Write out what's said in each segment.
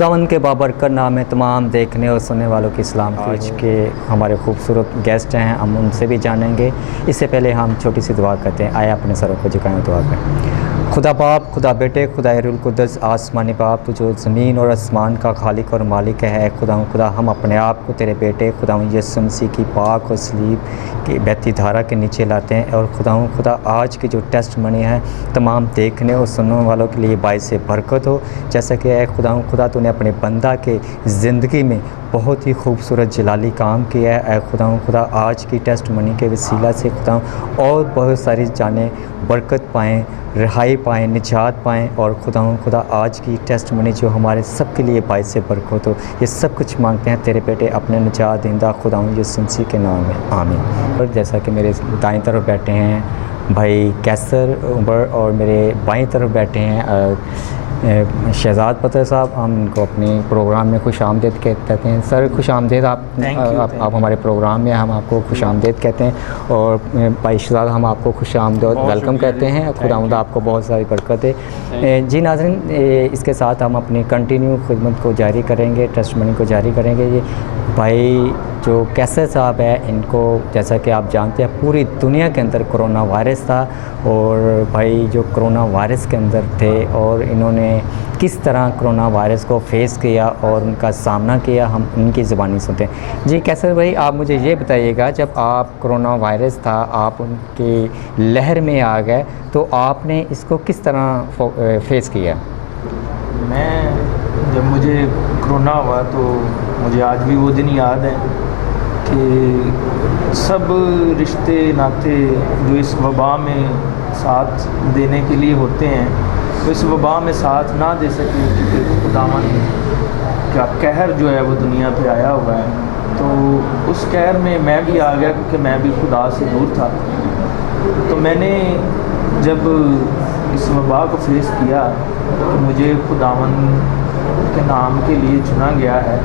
खुदावंद के बाबरकत नाम है तमाम देखने और सुनने वालों की सलाम। आज के हमारे खूबसूरत गेस्ट हैं, हम उनसे भी जानेंगे। इससे पहले हम छोटी सी दुआ करते हैं। आया अपने सरों को झुकाएं दुआ करें। खुदा बाप, खुदा बेटे, खुदा रुल कुद्दस आसमानी बाप, तो जो ज़मीन और आसमान का खालिक और मालिक है, खुदा हम अपने आप को तेरे बेटे खुदा यीशु मसीह की पाक और सलीब की बहती धारा के नीचे लाते हैं। और खुदा आज की जो टेस्ट मनी है तमाम देखने और सुनने वालों के लिए बाइस बरकत हो। जैसा कि है खुदा तूने अपने बंदा के ज़िंदगी में बहुत ही खूबसूरत जलाली काम किया है। खुदा आज की टेस्ट मनी के वसीला से खुदा और बहुत सारी जाने बरकत पाएँ, रिहाई पाएँ, निजात पाएँ। और खुदा आज की टेस्ट मनी जो हमारे सब के लिए बाइस बरकत हो। ये सब कुछ मांगते हैं तेरे बेटे अपने निजात दहिंदा खुदा यीशु मसीह के नाम में, आमीन। और जैसा कि मेरे दाईं तरफ बैठे हैं भाई कैसर उमर और मेरे बाईं तरफ बैठे हैं शहजाद पतर साहब, हम इनको अपने प्रोग्राम में खुश आमदेद कहते हैं। सर खुश आमदेद, आप हमारे प्रोग्राम में हम आपको खुश आमदेद कहते हैं। और भाई शहजाद हम आपको खुश आमदेद वेलकम कहते हैं। खुदावंद आपको बहुत सारी बरकत है। जी नाज़रीन, इसके साथ हम अपनी कंटिन्यू खिदमत को जारी करेंगे, टेस्ट मनी को जारी करेंगे। ये भाई जो कैसर साहब है, इनको जैसा कि आप जानते हैं पूरी दुनिया के अंदर कोरोना वायरस था। और भाई जो कोरोना वायरस के अंदर थे और इन्होंने किस तरह कोरोना वायरस को फेस किया और उनका सामना किया, हम इनकी ज़ुबानी सुनते हैं। जी कैसर भाई, आप मुझे ये बताइएगा, जब आप कोरोना वायरस था आप उनकी लहर में आ गए तो आपने इसको किस तरह फेस किया? जब मुझे कोरोना हुआ तो मुझे आज भी वो दिन याद है कि सब रिश्ते नाते जो इस वबा में साथ देने के लिए होते हैं तो इस वबा में साथ ना दे सके, क्योंकि खुदावंद का कहर जो है वो दुनिया पे आया हुआ है। तो उस कहर में मैं भी आ गया, क्योंकि मैं भी खुदा से दूर था। तो मैंने जब इस वबा को फेस किया तो मुझे खुदावंद के नाम के लिए चुना गया है।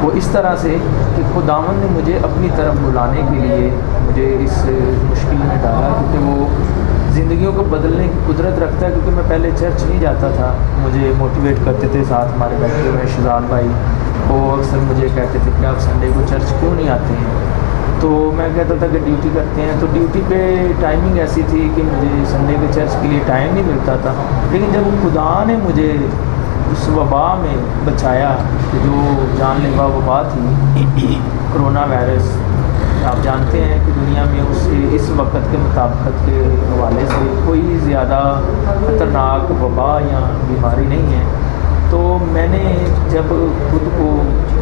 वो इस तरह से कि खुदावंद ने मुझे अपनी तरफ बुलाने के लिए मुझे इस मुश्किल में डाला, क्योंकि वो ज़िंदगियों को बदलने की कुदरत रखता है। क्योंकि मैं पहले चर्च नहीं जाता था, मुझे मोटिवेट करते थे साथ हमारे बैठे हुए शहजाद भाई, वो अक्सर मुझे कहते थे कि आप संडे को चर्च क्यों नहीं आते हैं। तो मैं कहता था कि ड्यूटी करते हैं। तो ड्यूटी पे टाइमिंग ऐसी थी कि मुझे संडे के चर्च के लिए टाइम नहीं मिलता था। लेकिन जब खुदा ने मुझे उस वबा में बचाया कि जो जानलेवा वबा थी कोरोना वायरस, आप जानते हैं कि दुनिया में उससे इस वक्त के मुताबिक के हवाले से कोई ज़्यादा ख़तरनाक वबा या बीमारी नहीं है। तो मैंने जब खुद को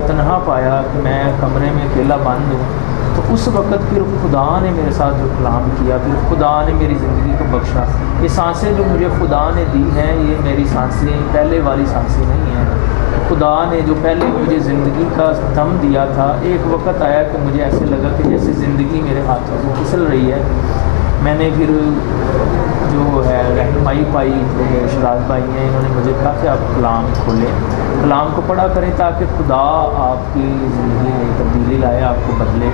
तन्हा पाया कि मैं कमरे में अकेला बंद हूँ, तो उस वक़्त फिर खुदा ने मेरे साथ जो कलाम किया, फिर खुदा ने मेरी ज़िंदगी को बख्शा। ये सांसें जो मुझे खुदा ने दी हैं, ये मेरी सांसें पहले वाली सांसें नहीं हैं। खुदा ने जो पहले मुझे ज़िंदगी का दम दिया था, एक वक्त आया कि मुझे ऐसे लगा कि जैसे ज़िंदगी मेरे हाथों से फिसल रही है। मैंने फिर जो है रहनुमाई पाई, जो शहजाद भाई हैं, इन्होंने मुझे कहा कि आप कलाम खोलें, कलाम को पढ़ा करें ताकि खुदा आपकी ज़िंदगी में तब्दीली लाए, आपको बदले।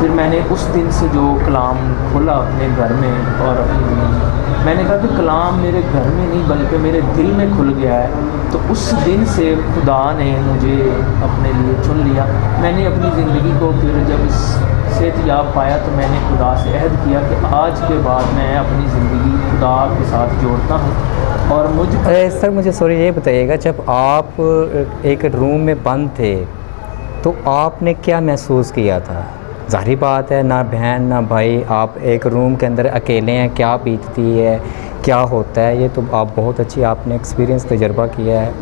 फिर मैंने उस दिन से जो कलाम खोला अपने घर में और मैंने कहा कि कलाम मेरे घर में नहीं बल्कि मेरे दिल में खुल गया है। तो उस दिन से खुदा ने मुझे अपने लिए चुन लिया। मैंने अपनी ज़िंदगी को फिर जब सेहतयाब पाया तो मैंने खुदा से अहद किया कि आज के बाद मैं अपनी ज़िंदगी खुदा के साथ जोड़ता हूँ। और सर मुझे सॉरी ये बताइएगा, जब आप एक रूम में बंद थे तो आपने क्या महसूस किया था? ज़ाहिर बात है, ना बहन ना भाई, आप एक रूम के अंदर अकेले हैं, क्या बीतती है, क्या होता है, ये तो आप बहुत अच्छी आपने एक्सपीरियंस तजर्बा किया है।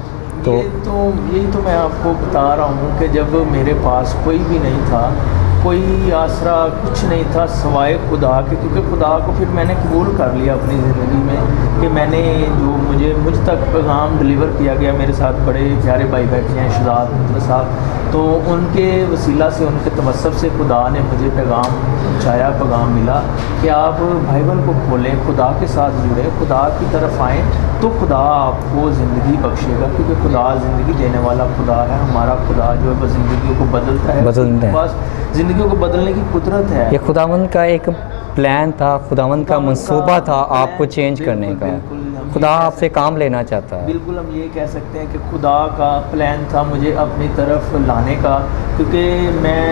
तो यही तो मैं आपको बता रहा हूँ कि जब मेरे पास कोई भी नहीं था, कोई आसरा कुछ नहीं था सिवाय खुदा के, क्योंकि खुदा को फिर मैंने कबूल कर लिया अपनी ज़िंदगी में कि मैंने जो मुझ तक पैगाम डिलीवर किया गया। मेरे साथ बड़े प्यारे भाई बैठे हैं शहजाद साहब, तो उनके वसीला से, उनके तवस्सुत से खुदा ने मुझे पैगाम पहुँचाया, पैगाम मिला कि आप बाइबल को खोलें, खुदा के साथ जुड़ें, खुदा की तरफ आएँ तो खुदा आपको ज़िंदगी बख्शेगा। क्योंकि खुदा ज़िंदगी देने वाला खुदा है। हमारा खुदा जो है वह ज़िंदगियों को बदलता है, उसके पास ज़िंदगियों को बदलने की कुदरत है। ये खुदावंद का एक प्लान था, खुदावंद का मंसूबा था आपको चेंज करने का। खुदा आपसे काम लेना चाहता है। बिल्कुल हम ये कह सकते हैं कि खुदा का प्लान था मुझे अपनी तरफ लाने का, क्योंकि मैं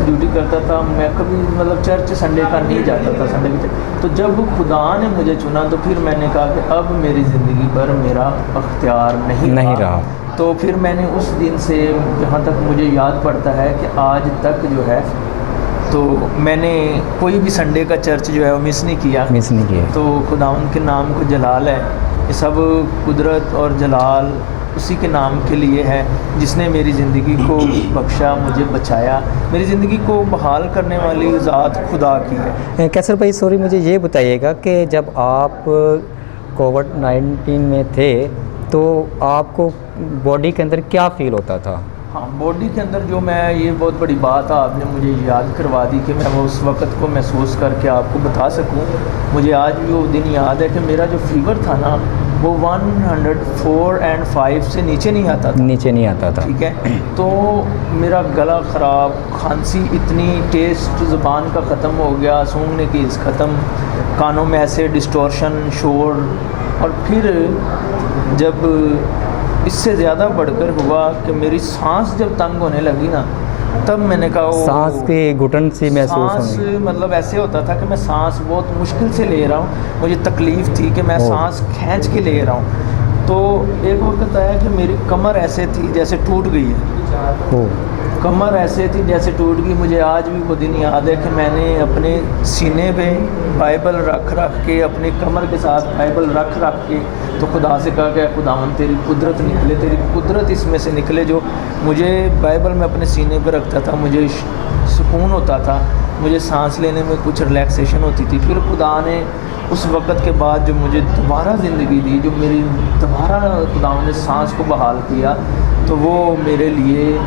ड्यूटी करता था, मैं कभी मतलब चर्च संडे का नहीं जाता था, संडे की। तो जब खुदा ने मुझे चुना तो फिर मैंने कहा कि अब मेरी ज़िंदगी पर मेरा अख्तियार नहीं रहा। तो फिर मैंने उस दिन से, जहाँ तक मुझे याद पड़ता है कि आज तक जो है, तो मैंने कोई भी संडे का चर्च जो है वो मिस नहीं किया। तो खुदावंद के नाम को जलाल है, ये सब कुदरत और जलाल उसी के नाम के लिए है जिसने मेरी ज़िंदगी को बख्शा, मुझे बचाया। मेरी ज़िंदगी को बहाल करने वाली ज़ात खुदा की है। कैसर भाई सॉरी, मुझे ये बताइएगा कि जब आप कोविड-19 में थे तो आपको बॉडी के अंदर क्या फ़ील होता था? हाँ, बॉडी के अंदर जो, मैं ये बहुत बड़ी बात आपने मुझे याद करवा दी कि मैं वो उस वक़्त को महसूस करके आपको बता सकूं। मुझे आज भी वो दिन याद है कि मेरा जो फ़ीवर था ना, वो 104.5 से नीचे नहीं आता था। ठीक है, तो मेरा गला ख़राब, खांसी इतनी, टेस्ट ज़ुबान का ख़त्म हो गया, सूंघने की ख़त्म, कानों में ऐसे डिस्टॉर्शन, शोर। और फिर जब इससे ज़्यादा बढ़कर हुआ कि मेरी सांस जब तंग होने लगी ना, तब मैंने कहा सांस की घुटन सी महसूस होनी, मतलब ऐसे होता था कि मैं सांस बहुत मुश्किल से ले रहा हूँ, मुझे तकलीफ़ थी कि मैं सांस खींच के ले रहा हूँ। तो एक वक्त आया कि मेरी कमर ऐसे थी जैसे टूट गई है, कमर ऐसे थी जैसे टूट गई। मुझे आज भी वो दिन याद है कि मैंने अपने सीने पे बाइबल रख के, अपने कमर के साथ बाइबल रख के तो खुदा से कहा कि खुदावंद तेरी कुदरत निकले, तेरी कुदरत इसमें से निकले। जो मुझे बाइबल में अपने सीने पे रखता था, मुझे सुकून होता था, मुझे सांस लेने में कुछ रिलैक्सेशन होती थी। फिर खुदा ने उस वक़्त के बाद जो मुझे दोबारा ज़िंदगी दी, जो मेरी दोबारा खुदावंद ने सांस को बहाल किया, तो वो मेरे लिए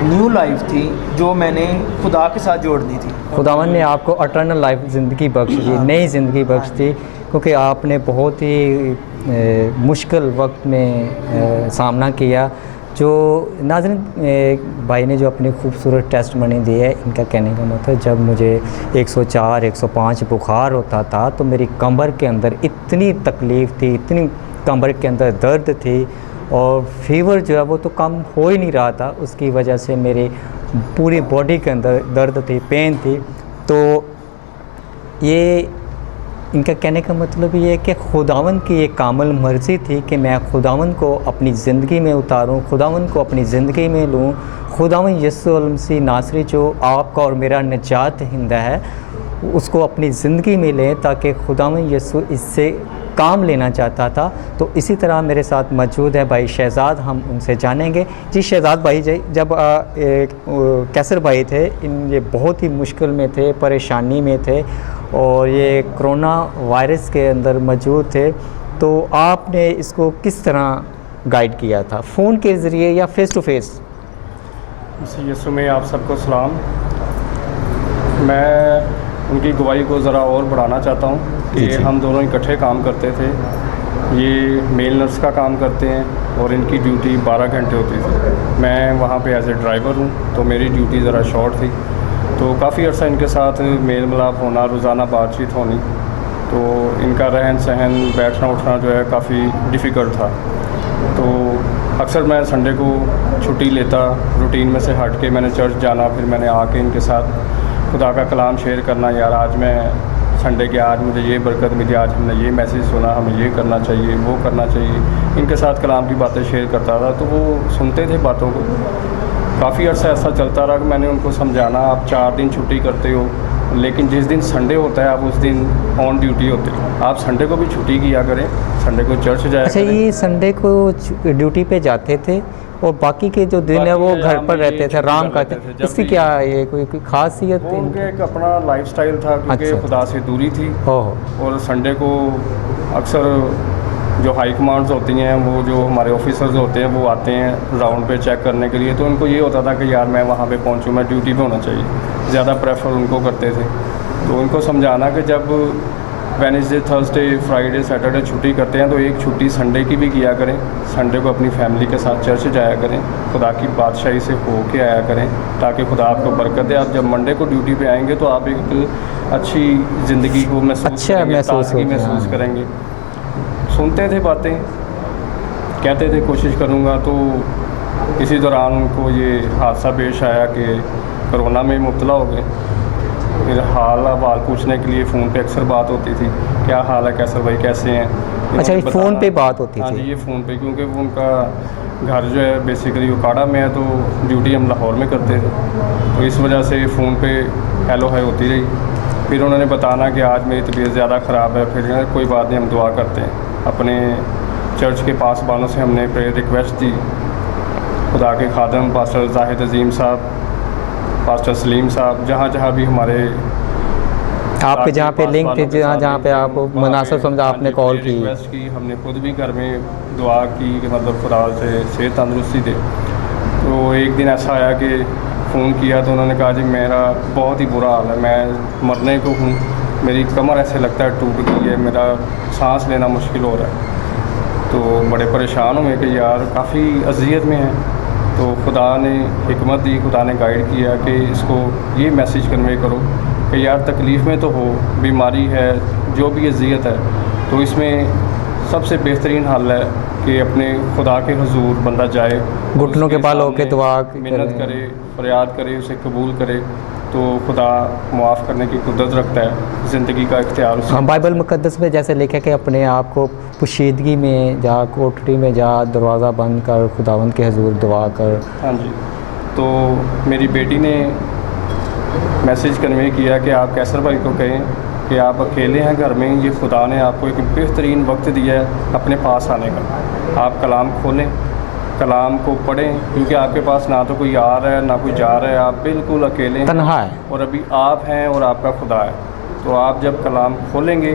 न्यू लाइफ थी जो मैंने खुदा के साथ जोड़ दी थी। खुदावन ने आपको अटर्नल लाइफ ज़िंदगी बख्श दी, नई ज़िंदगी बख्श दी, क्योंकि आपने बहुत ही मुश्किल वक्त में सामना किया। जो नाज़रीन, भाई ने जो अपनी खूबसूरत टेस्टमनी दी है, इनका कहने का मतलब जब मुझे 104 105 बुखार होता था तो मेरी कमर के अंदर इतनी तकलीफ़ थी, इतनी कमर के अंदर दर्द थी, और फीवर जो है वो तो कम हो ही नहीं रहा था। उसकी वजह से मेरी पूरी बॉडी के अंदर दर्द थी, पेन थी। तो ये इनका कहने का मतलब ये है कि खुदावंद की एक कामिल मर्ज़ी थी कि मैं खुदावंद को अपनी ज़िंदगी में उतारूं, खुदावंद को अपनी ज़िंदगी में लूं। खुदावंद यीशु मसीह नासरी जो आपका और मेरा निजात दहिंदा है, उसको अपनी ज़िंदगी में लें, ताकि खुदावंद यीशु इससे काम लेना चाहता था। तो इसी तरह मेरे साथ मौजूद है भाई शहज़ाद, हम उनसे जानेंगे। जी शहज़ाद भाई, जब कैसर भाई थे, ये बहुत ही मुश्किल में थे, परेशानी में थे, और ये कोरोना वायरस के अंदर मौजूद थे, तो आपने इसको किस तरह गाइड किया था, फ़ोन के ज़रिए या फ़ेस टू फेस? यीशु में आप सबको सलाम। मैं उनकी गवाही को ज़रा और बढ़ाना चाहता हूँ कि हम दोनों इकट्ठे काम करते थे। ये मेल नर्स का काम करते हैं और इनकी ड्यूटी 12 घंटे होती थी। मैं वहाँ पे एज ए ड्राइवर हूँ, तो मेरी ड्यूटी ज़रा शॉर्ट थी। तो काफ़ी अर्सा इनके साथ मेल मिलाप होना, रोज़ाना बातचीत होनी, तो इनका रहन सहन, बैठना उठना जो है काफ़ी डिफ़िकल्ट था। तो अक्सर मैं संडे को छुट्टी लेता, रूटीन में से हट के मैंने चर्च जाना, फिर मैंने आके इनके साथ खुदा का कलाम शेयर करना। यार आज मैं संडे के, आज मुझे ये बरकत मिली, आज हमने ये मैसेज सुना, हमें ये करना चाहिए, वो करना चाहिए। इनके साथ कलाम की बातें शेयर करता था, तो वो सुनते थे बातों को। काफ़ी अर्सा ऐसा चलता रहा कि मैंने उनको समझाना, आप 4 दिन छुट्टी करते हो, लेकिन जिस दिन संडे होता है आप उस दिन ऑन ड्यूटी होते हो। आप संडे को भी छुट्टी किया करें, संडे को चर्च जाया अच्छा, ये संडे को ड्यूटी पे जाते थे और बाकी के जो दिन है वो घर पर रहते थे, आराम करते थे। इसकी क्या ये कोई खासियत? उनके एक अपना लाइफस्टाइल था, क्योंकि खुदा से दूरी थी। और संडे को अक्सर जो हाई कमांड्स होती हैं, वो जो हमारे ऑफिसर्स होते हैं, वो आते हैं राउंड पे चेक करने के लिए। तो उनको ये होता था कि यार मैं वहाँ पे पहुँचूँ, मैं ड्यूटी पे होना चाहिए, ज़्यादा प्रेफर उनको करते थे। तो उनको समझाना कि जब वेडनेसडे, थर्सडे, फ्राइडे, सैटरडे छुट्टी करते हैं तो एक छुट्टी संडे की भी किया करें। संडे को अपनी फैमिली के साथ चर्च जाया करें, खुदा की बादशाही से हो के आया करें, ताकि खुदा आपको बरकत दे। आप जब मंडे को ड्यूटी पे आएंगे तो आप एक अच्छी ज़िंदगी को महसूस करेंगे, सुनते थे बातें, कहते थे कोशिश करूँगा, तो इसी दौरान उनको ये हादसा पेश आया कि कोरोना में मुब्तला हो गए। फिर हाल अहवाल पूछने के लिए फ़ोन पे अक्सर बात होती थी, क्या हाल है कैसर भाई, कैसे हैं। अच्छा, ये इन्होंने फ़ोन बताना- पे बात होती हाँ जी, थी? ये फ़ोन पे, क्योंकि वो उनका घर जो है बेसिकली उकाड़ा में है, तो ड्यूटी हम लाहौर में करते थे, तो इस वजह से फ़ोन पे हेलो हाय होती रही। फिर उन्होंने बताना कि आज मेरी तबीयत ज़्यादा ख़राब है। फिर कोई बात नहीं, हम दुआ करते हैं। अपने चर्च के पास वालों से हमने प्रेयर रिक्वेस्ट दी। खुदा के खादम पास्टर जाहिद अजीम साहब, पास्टर सलीम साहब, जहाँ जहाँ भी हमारे आपके जहाँ पे लिंक थे, जहाँ पे आप मुनासिब समझा आपने कॉल की? रिक्वेस्ट की, हमने खुद भी घर में दुआ की कि मतलब खुदा से सेहत तंदुरुस्ती दे। तो एक दिन ऐसा आया कि फ़ोन किया तो उन्होंने कहा जी मेरा बहुत ही बुरा हाल है, मैं मरने को हूँ, मेरी कमर ऐसे लगता है टूट गई है, मेरा सांस लेना मुश्किल हो रहा है। तो बड़े परेशान हुए कि यार काफ़ी अजियत में है। तो खुदा ने हिकमत दी, खुदा ने गाइड किया कि इसको ये मैसेज कन्वे करो कि यार तकलीफ़ में तो हो, बीमारी है, जो भी अजियत है, तो इसमें सबसे बेहतरीन हल है कि अपने खुदा के हुजूर बंदा जाए, घुटनों के उसके बाल होके सामने दुआ मिन्नत करे, फरियाद करे, उसे कबूल करे, तो खुदा मुआफ़ करने की कुदरत रखता है। ज़िंदगी का इख्तियार उसे। हाँ, बाइबल मुक़द्दस में जैसे लिखा कि अपने आप को पोशीदगी में जा, कोठरी में जा, दरवाज़ा बंद कर, खुदावंद के हुजूर दुआ कर। हाँ जी। तो मेरी बेटी ने मैसेज कन्वे किया कि आप कैसर भाई को कहें कि आप अकेले हैं घर में, ये खुदा ने आपको एक बेहतरीन वक्त दिया है अपने पास आने का। आप कलाम खोलें, कलाम को पढ़ें, क्योंकि आपके पास ना तो कोई आ रहा है ना कोई जा रहा है, आप बिल्कुल अकेले हैं, तन्हा है। और अभी आप हैं और आपका खुदा है। तो आप जब कलाम खोलेंगे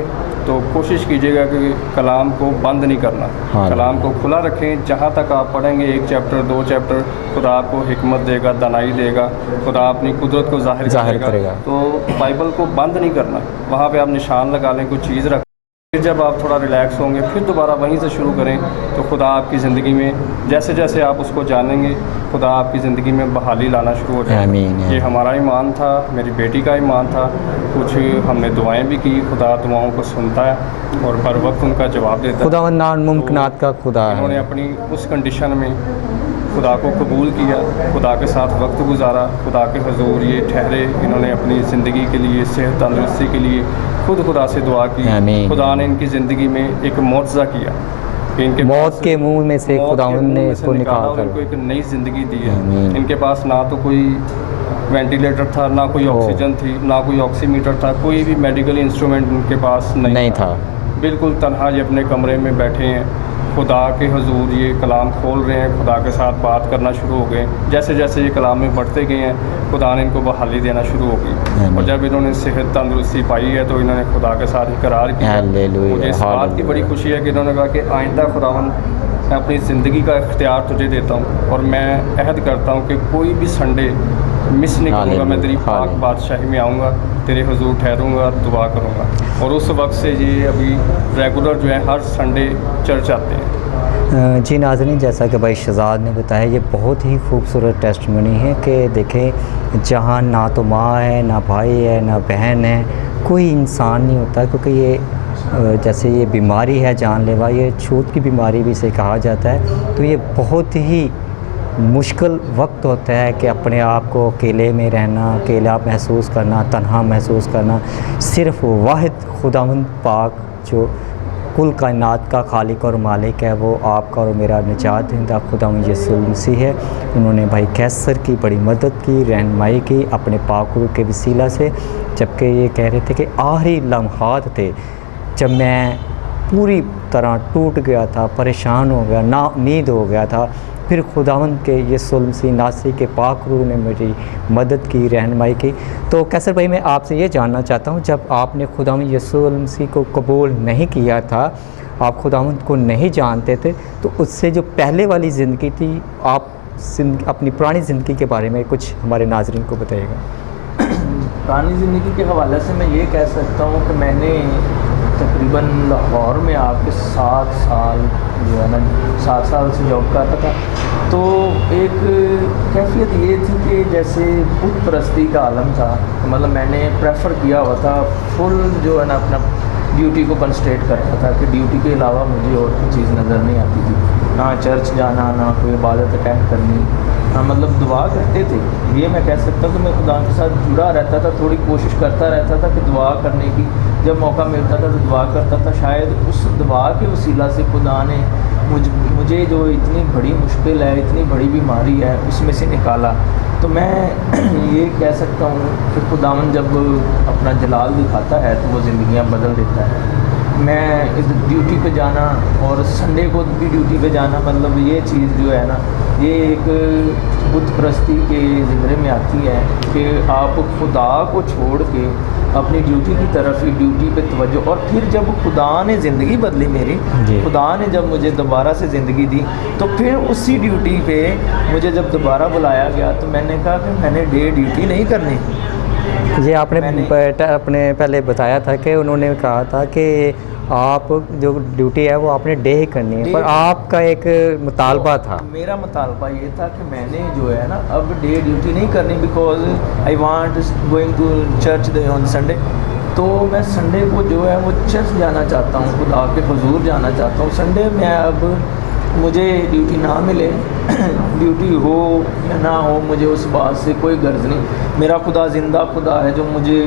तो कोशिश कीजिएगा कि कलाम को बंद नहीं करना, हाँ। कलाम को खुला रखें। जहाँ तक आप पढ़ेंगे, 1 चैप्टर 2 चैप्टर, खुदा आपको हिकमत देगा, दनाई देगा, खुदा अपनी कुदरत को जाहिर करेगा। तो बाइबल को बंद नहीं करना, वहाँ पे आप निशान लगा लें, कोई चीज़ रख। फिर जब आप थोड़ा रिलैक्स होंगे फिर दोबारा वहीं से शुरू करें, तो खुदा आपकी ज़िंदगी में जैसे जैसे आप उसको जानेंगे, खुदा आपकी ज़िंदगी में बहाली लाना शुरू हो जाएगा। आमीन। ये हमारा ईमान था, मेरी बेटी का ईमान था। कुछ हमने दुआएं भी की, खुदा दुआओं को सुनता है और बर वक्त उनका जवाब देता है। खुदावंद नामुमकिनात का खुदा इन्होंने है। अपनी उस कंडीशन में खुदा को कबूल किया, खुदा के साथ वक्त गुजारा, खुदा के हुजूर ये ठहरे। इन्होंने अपनी ज़िंदगी के लिए, सेहत तंदुरुस्ती के लिए खुद खुदा से दुआ की। आमीन। खुदा ने इनकी ज़िंदगी में एक मुआवजा किया कि इनके मौत पास- के मुंह में से मौत के खुदावंद मुंह ने में इसको से निकाला निकाल और इनको कर। एक नई ज़िंदगी दी है। आमीन। इनके पास ना तो कोई वेंटिलेटर था, ना कोई ऑक्सीजन थी, ना कोई ऑक्सीमीटर था, कोई भी मेडिकल इंस्ट्रूमेंट उनके पास नहीं था। बिल्कुल तन्हा ये अपने कमरे में बैठे हैं, खुदा के हुजूर ये कलाम खोल रहे हैं, खुदा के साथ बात करना शुरू हो गए। जैसे जैसे ये कलाम में बढ़ते गए हैं, खुदा ने इनको बहाली देना शुरू हो गई। और जब इन्होंने सेहत तंदुरुस्ती पाई है तो इन्होंने खुदा के साथ इकरार किया। हालेलुया, मुझे इस बात की बड़ी हालेलुया। खुशी है कि इन्होंने कहा कि आइंदा खुदावंद मैं अपनी ज़िंदगी का इख्तियार तुझे देता हूँ, और मैं अहद करता हूँ कि कोई भी संडे मिस नहीं करूँगा। मैं तेरी पाक हालेलुया। बादशाही में आऊँगा, तेरे हुजूर ठहरूँगा, दुआ करूँगा। और उस वक्त से ये अभी रेगुलर जो है हर संडे चर्च आते हैं। जी नाज़रीन, जैसा कि भाई शहज़ाद ने बताया, ये बहुत ही खूबसूरत टेस्टमनी है कि देखें, जहाँ ना तो माँ है, ना भाई है, ना बहन है, कोई इंसान नहीं होता, क्योंकि ये जैसे ये बीमारी है जानलेवा, ये छूत की बीमारी भी इसे कहा जाता है। तो ये बहुत ही मुश्किल वक्त होता है कि अपने आप को अकेले में रहना, अकेला महसूस करना, तन्हा महसूस करना। सिर्फ़ वाहिद खुदावंद पाक जो कुल कायनात का खालिक और मालिक है, वो आपका और मेरा निजात दहिंदा खुदावंद यीशु मसीह है। उन्होंने भाई कैसर की बड़ी मदद की, रहनुमाई की अपने पाक रूह के वसीला से, जबकि ये कह रहे थे कि आखिरी लम्हात थे जब मैं पूरी तरह टूट गया था, परेशान हो गया, ना उम्मीद हो गया था। फिर खुदावंद के यीशु मसीह नासरी के पाक रूह ने मेरी मदद की, रहनुमाई की। तो कैसर भाई, मैं आपसे ये जानना चाहता हूँ, जब आपने खुदावंद यीशु मसीह को कबूल नहीं किया था, आप खुदावंद को नहीं जानते थे, तो उससे जो पहले वाली ज़िंदगी थी, आप अपनी पुरानी ज़िंदगी के बारे में कुछ हमारे नाज़रीन को बताइएगा। पुरानी ज़िंदगी के हवाले से मैं ये कह सकता हूँ कि मैंने तकरीबन लाहौर में आके 7 साल जो है ना, 7 साल से जॉब करता था। तो एक कैफियत ये थी कि जैसे बुत परस्ती का आलम था, तो मतलब मैंने प्रेफर किया हुआ था फुल जो है ना अपना ड्यूटी को कंसंट्रेट करता था कि ड्यूटी के अलावा मुझे और कोई चीज़ नज़र नहीं आती थी, ना चर्च जाना, ना कोई इबादत अटेंड करनी, हाँ मतलब दुआ करते थे। ये मैं कह सकता हूँ कि मैं खुदा के साथ जुड़ा रहता था, थोड़ी कोशिश करता रहता था कि दुआ करने की, जब मौका मिलता था तो दुआ करता था। शायद उस दुआ के वसीला से खुदा ने मुझे जो इतनी बड़ी मुश्किल है, इतनी बड़ी बीमारी है, उसमें से निकाला। तो मैं ये कह सकता हूँ कि खुदावन जब अपना जलाल दिखाता है तो वो ज़िंदगियाँ बदल देता है। मैं इस ड्यूटी पे जाना और संडे को भी ड्यूटी पे जाना, मतलब ये चीज़ जो है ना, ये एक बुत परस्ती के ज़िम्मे में आती है कि आप खुदा को छोड़ के अपनी ड्यूटी की तरफ ही, ड्यूटी पे तवज्जो। और फिर जब खुदा ने ज़िंदगी बदली मेरी, खुदा ने जब मुझे दोबारा से ज़िंदगी दी, तो फिर उसी ड्यूटी पे मुझे जब दोबारा बुलाया गया तो मैंने कहा कि मैंने डे ड्यूटी नहीं करनी। ये आपने अपने पहले बताया था कि उन्होंने कहा था कि आप जो ड्यूटी है वो आपने डे ही करनी है, पर आपका एक मुतालबा था। मेरा मुतालबा ये था कि मैंने जो है ना अब डे ड्यूटी नहीं करनी, because I want going to church on Sunday. तो मैं संडे को जो है वो चर्च जाना चाहता हूँ, खुदा के हुजूर जाना चाहता हूँ। संडे में अब मुझे ड्यूटी ना मिले, ड्यूटी हो या ना हो, मुझे उस बात से कोई गर्ज नहीं। मेरा खुदा ज़िंदा खुदा है जो मुझे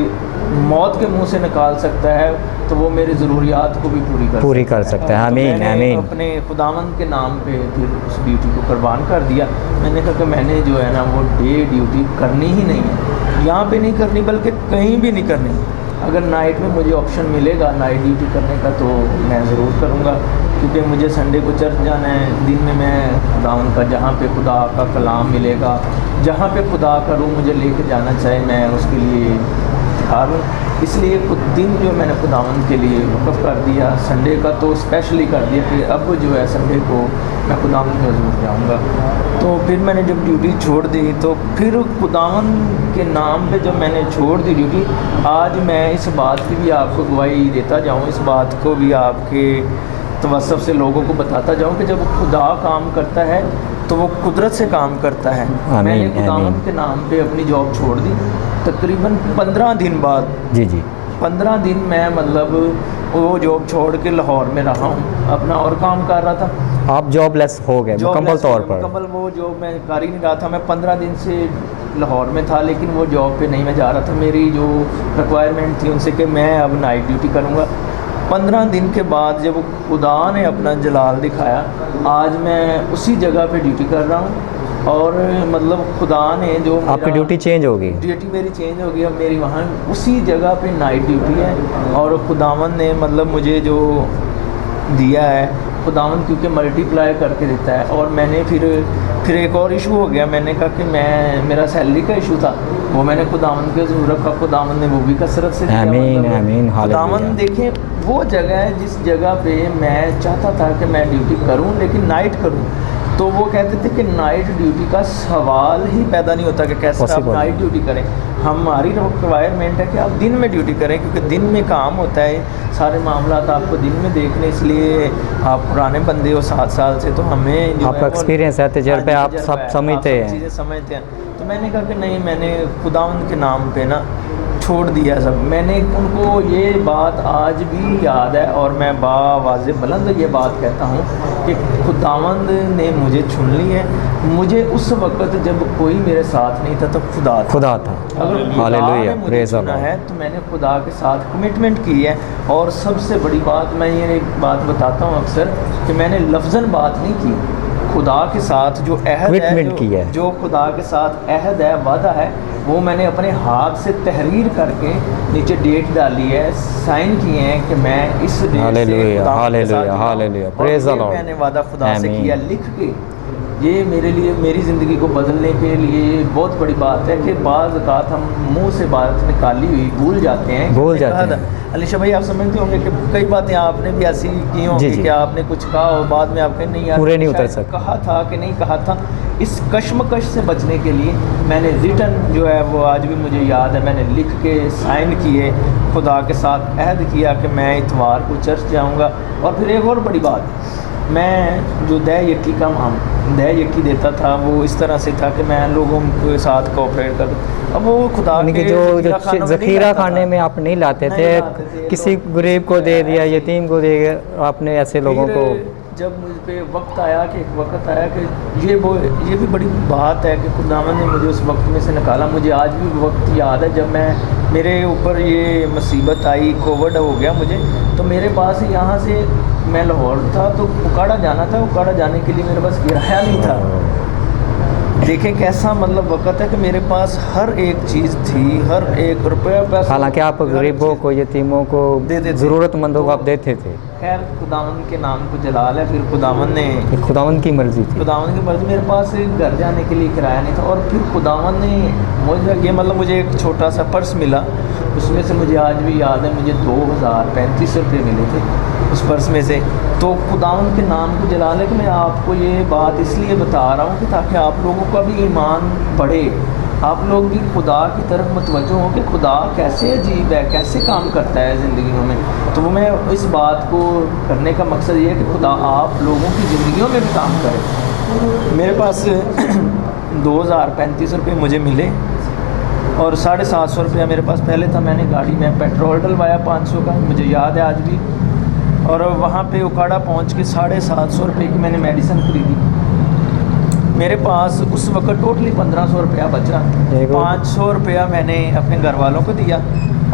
मौत के मुंह से निकाल सकता है, तो वो मेरी ज़रूरियात को भी पूरी कर सकता है। आमीन आमीन। अपने खुदावंद के नाम पे फिर उस ड्यूटी को कुर्बान कर दिया। मैंने कहा कि मैंने जो है ना वो डे ड्यूटी करनी ही नहीं है, यहाँ पे नहीं करनी बल्कि कहीं भी नहीं करनी। अगर नाइट में मुझे ऑप्शन मिलेगा नाइट ड्यूटी करने का तो मैं ज़रूर करूँगा, क्योंकि मुझे संडे को चर्च जाना है। दिन में मैं खुदावंद का, जहाँ पे खुदा का कलाम मिलेगा, जहाँ पे खुदा का रूह मुझे लेके जाना चाहे, मैं उसके लिए तैयार हूँ। इसलिए कुछ दिन जो मैंने खुदावंद के लिए वक़्फ़ कर दिया, संडे का तो स्पेशली कर दिया कि अब जो है संडे को मैं खुदावंद के हुज़ूर जाऊँगा। तो फिर मैंने जब ड्यूटी छोड़ दी तो फिर खुदावंद के नाम पे जब मैंने छोड़ दी ड्यूटी, आज मैं इस बात की भी आपको गवाही देता जाऊँ, इस बात को भी आपके तवज्जुह से लोगों को बताता जाऊँ कि जब खुदा काम करता है तो वो कुदरत से काम करता है। मैंने खुदावंद के नाम पे अपनी जॉब छोड़ दी तकरीबन 15 दिन बाद। जी 15 दिन मैं मतलब वो जॉब छोड़ के लाहौर में रहा हूँ, अपना और काम कर रहा था। आप जॉबलेस हो गए मुकम्मल तौर पर? मुकम्मल वो जॉब मैं कर ही नहीं रहा था। मैं 15 दिन से लाहौर में था, लेकिन वो जॉब पे नहीं मैं जा रहा था। मेरी जो रिक्वायरमेंट थी उनसे कि मैं अब नाइट ड्यूटी करूँगा। 15 दिन के बाद जब खुदा ने अपना जलाल दिखाया, आज मैं उसी जगह पे ड्यूटी कर रहा हूँ। और मतलब खुदा ने जो आपकी ड्यूटी चेंज होगी? ड्यूटी मेरी चेंज हो गई, अब मेरी वहाँ उसी जगह पे नाइट ड्यूटी है। और खुदावन ने मतलब मुझे जो दिया है, खुदावन क्योंकि मल्टीप्लाई करके देता है। और मैंने फिर एक और इशू हो गया। मैंने कहा कि मेरा सैलरी का इशू था, वो मैंने खुदावन के ज़रूर रखा। खुदावन ने वो भी कसरत से दिया। आमीन आमीन। खुदावन देखें, वो जगह है जिस जगह पे मैं चाहता था कि मैं ड्यूटी करूं लेकिन नाइट करूं, तो वो कहते थे कि नाइट ड्यूटी का सवाल ही पैदा नहीं होता कि कैसे आप नाइट ड्यूटी करें। हमारी रिक्वायरमेंट है कि आप दिन में ड्यूटी करें, क्योंकि दिन में काम होता है, सारे मामला आपको दिन में देखने। इसलिए आप पुराने बंदे हो 7 साल से, तो हमें जो आपका एक्सपीरियंस है, तजर्बे, आप सब समझते हैं, चीज़ें समझते हैं। तो मैंने कहा कि नहीं, मैंने खुदावंद के नाम पे ना छोड़ दिया सब। मैंने उनको ये बात आज भी याद है और मैं बावाज़े बुलंद ये बात कहता हूँ कि खुदावंद ने मुझे चुन ली है। मुझे उस वक़्त जब कोई मेरे साथ नहीं था तो खुदा था। अगर खुदा ने मुझे चुना है तो मैंने खुदा के साथ कमिटमेंट की है। और सबसे बड़ी बात, मैं ये एक बात बताता हूँ अक्सर कि मैंने लफ्ज़न बात नहीं की। खुदा के साथ जो अहद है, जो खुदा के साथ अहद है, वादा है, वो मैंने अपने हाथ से तहरीर करके नीचे डेट डाली है, साइन किए हैं कि मैं इस डेट से मैंने वादा खुदा से किया लिख के। ये मेरे लिए, मेरी ज़िंदगी को बदलने के लिए बहुत बड़ी बात है कि बाज़ औक़ात हम मुंह से बात निकाली हुई भूल जाते हैं। अलीशा भाई, आप समझते होंगे कि कई बातें आपने भी ऐसी की होंगी कि आपने कुछ कहा और बाद में आपके नहीं यार पूरे नहीं उतर सकते, कहा था कि नहीं कहा था। इस कश्मकश से बचने के लिए मैंने रिटर्न जो है वो आज भी मुझे याद है, मैंने लिख के साइन किए, खुदा के साथ अहद किया कि मैं इतवार को चर्च जाऊंगा। और फिर एक और बड़ी बात, मैं जो दह यकी का दह यकी देता था वो इस तरह से था कि मैं लोगों के साथ कोऑपरेट कर, अब वो खुदा यानी कि के जो ज़ख़ीरा खाने में आप नहीं लाते नहीं थे, लाते थे, किसी तो गरीब को दे दिया, ऐसे- यतीम को दे दिया, आपने ऐसे लोगों को। फिर जब मुझ पे वक्त आया कि एक वक्त आया कि ये भी बड़ी बात है कि खुदावंद ने मुझे उस वक्त में से निकाला। मुझे आज भी वक्त याद है जब मेरे ऊपर ये मुसीबत आई, कोविड हो गया मुझे, तो मेरे पास यहाँ से मैं लाहौर था तो उकाड़ा जाना था, उकाड़ा जाने के लिए मेरे पास किराया नहीं था। देखें कैसा मतलब वक्त है कि मेरे पास हर एक चीज़ थी, हर एक रुपया पैसा, हालांकि आप गरीबों को, यतीमों को, देते थे। ज़रूरतमंदों को आप देते थे। खैर खुदावंद के नाम को जलाल है। फिर खुदावंद ने, ये खुदावंद की मर्ज़ी थी। खुदावंद की मर्ज़ी, मेरे पास घर जाने के लिए किराया नहीं था। और फिर खुदावंद ने मुझे ये मतलब मुझे एक छोटा सा पर्स मिला, उसमें से मुझे आज भी याद है मुझे 2035 रुपये मिले थे उस पर्स में से। तो खुदावंद के नाम को जलाल है कि मैं आपको ये बात इसलिए बता रहा हूँ कि ताकि आप लोगों का भी ईमान बढ़े, आप लोग भी खुदा की तरफ मुतवज्जो हो कि खुदा कैसे अजीब है, कैसे काम करता है ज़िंदगियों में। तो वो मैं इस बात को करने का मकसद ये है कि खुदा आप लोगों की ज़िंदगियों में भी काम करे। मेरे पास 2035 रुपये मुझे मिले और 750 रुपया मेरे पास पहले था। मैंने गाड़ी में पेट्रोल डलवाया 500 का, मुझे याद है आज भी। और वहाँ पे उकाड़ा पहुँच के 750 रुपये की मैंने मेडिसिन खरीदी। मेरे पास उस वक्त टोटली 1500 रुपया बचा। 500 रुपया मैंने अपने घर वालों को दिया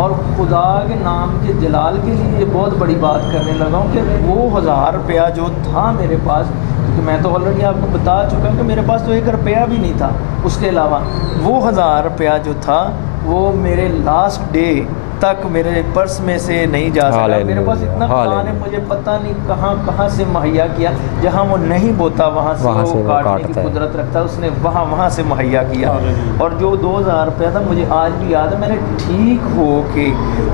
और खुदा के नाम के जलाल के लिए ये बहुत बड़ी बात करने लगा हूँ कि वो 1000 रुपया जो था मेरे पास, क्योंकि मैं तो ऑलरेडी आपको बता चुका हूँ कि मेरे पास तो 1 रुपया भी नहीं था। उसके अलावा वो 1000 रुपया जो था वो मेरे लास्ट डे तक मेरे पर्स में से नहीं जा सका। मेरे पास इतना खुदा ने मुझे पता नहीं कहाँ से मुहैया किया, जहाँ वो नहीं बोता वहाँ से वो काटने की कुदरत रखता है, उसने वहाँ से मुहैया किया। और जो 2000 रुपया था मुझे आज भी याद है, मैंने ठीक हो के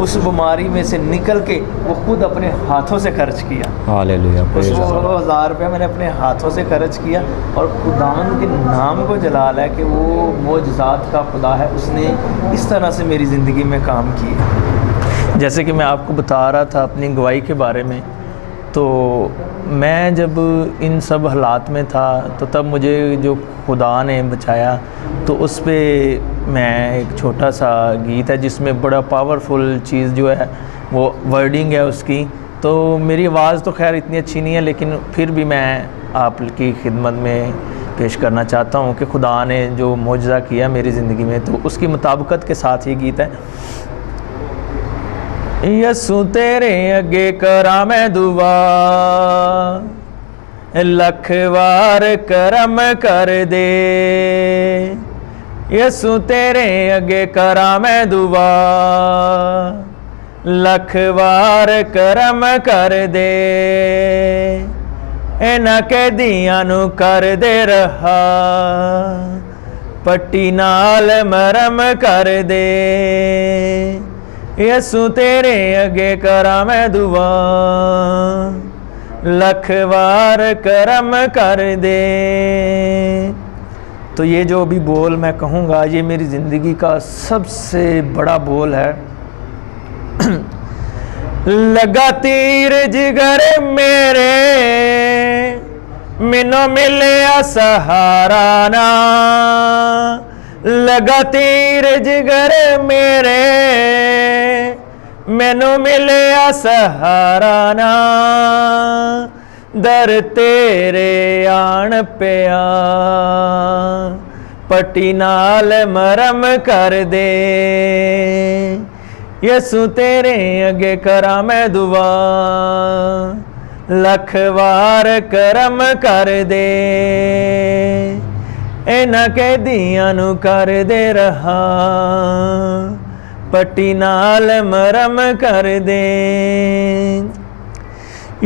उस बीमारी में से निकल के वो खुद अपने हाथों से खर्च किया। हालेलुया। उस 1000 रुपया मैंने अपने हाथों से खर्च किया। और खुदावंद के नाम को जलाल है कि वो मोजज़ात का खुदा है, उसने इस तरह से मेरी ज़िंदगी में काम किए। जैसे कि मैं आपको बता रहा था अपनी गवाही के बारे में, तो मैं जब इन सब हालात में था तो तब मुझे जो खुदा ने बचाया, तो उस पे मैं एक छोटा सा गीत है जिसमें बड़ा पावरफुल चीज़ जो है वो वर्डिंग है उसकी। तो मेरी आवाज़ तो खैर इतनी अच्छी नहीं है, लेकिन फिर भी मैं आपकी खिदमत में पेश करना चाहता हूँ कि खुदा ने जो मोजज़ा किया मेरी ज़िंदगी में, तो उसकी मुताबिकत के साथ ये गीत है। यसू तेरे अगे करा मैं दुआ, लख वार करम कर दे। यसू तेरे अगे करा मैं दुआ, लख वार करम कर दे। इन्हां कैदियां नू कर दे रहा, पट्टी नाल मरम कर दे। यसू तेरे अगे करा मैं दुआ, लख वार करम कर दे। तो ये जो अभी बोल मैं कहूँगा, ये मेरी ज़िंदगी का सबसे बड़ा बोल है। लगा तीर जिगर मेरे, मिनो मिले सहारा ना। लगा तीर जिगर मेरे, मैनू मिले सहारा ना। दर तेरे आन पिया, पट्टी नाल मरम कर दे। यसू तेरे अगे करा मैं दुआ, लख वार करम कर दे। इन्हां कैदियां नू कर दे रहा, पट्टी नाल मरम कर दे।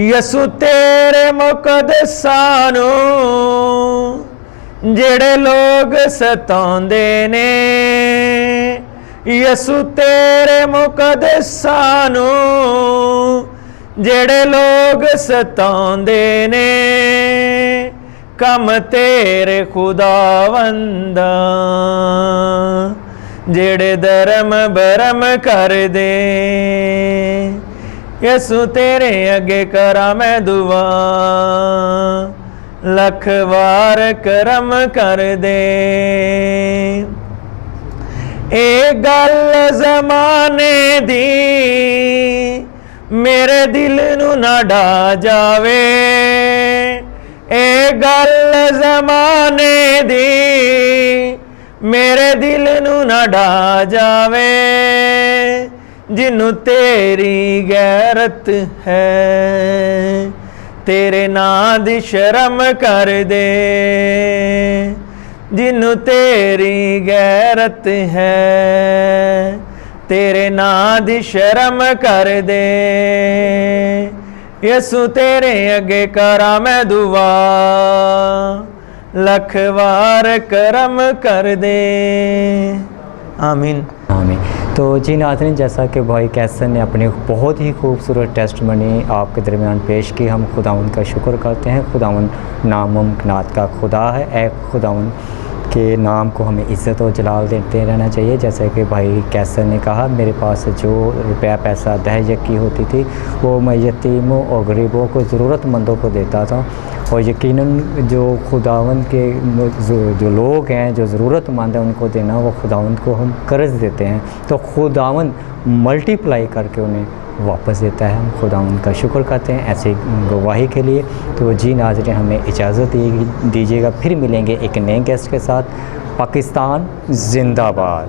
यसू तेरे मुकद्दसां नू जेड़े लोग सतांदे ने, यसू तेरे मुकद्दसां नू जेड़े लोग सतांदे ने। कम तेरे खुदावंदा जेड़े धर्म बरम कर दे। यसु तेरे अगे करा मैं दुआ, लख वार करम कर दे। ए गल ज़माने दी मेरे दिल नू ना डा जावे, ए गल ज़माने दी मेरे दिल नू ना डा जावे। जिन्नू तेरी गैरत है तेरे नां दी शर्म कर दे, जिन्नू तेरी गैरत है तेरे नां दी शर्म कर दे। यसु तेरे अगे करा मैं दुआ, लख वार करम कर दे। आमीन आमीन। तो जी नाज़रीन, जैसा कि भाई कैसर ने अपनी बहुत ही खूबसूरत टेस्टमनी आपके दरमियान पेश की, हम खुदावन का शुक्र करते हैं। खुदावन नामुमकिनात का खुदा है। ए खुदावन के नाम को हमें इज़्ज़त और जलाल देते रहना चाहिए। जैसे कि भाई कैसर ने कहा, मेरे पास जो रुपया पैसा दहेज की होती थी वो मैं यतीमों और गरीबों को, ज़रूरतमंदों को देता था। और यकीनन जो खुदावंद के जो लोग हैं जो ज़रूरतमंद हैं उनको देना, वो खुदावंद को हम कर्ज़ देते हैं तो खुदावंद मल्टीप्लाई करके उन्हें वापस देता है। हम खुदावंद का शुक्र करते हैं ऐसी गवाही के लिए। तो जी नाज़रीन, हमें इजाज़त दीजिएगा, फिर मिलेंगे एक नए गेस्ट के साथ। पाकिस्तान जिंदाबाद।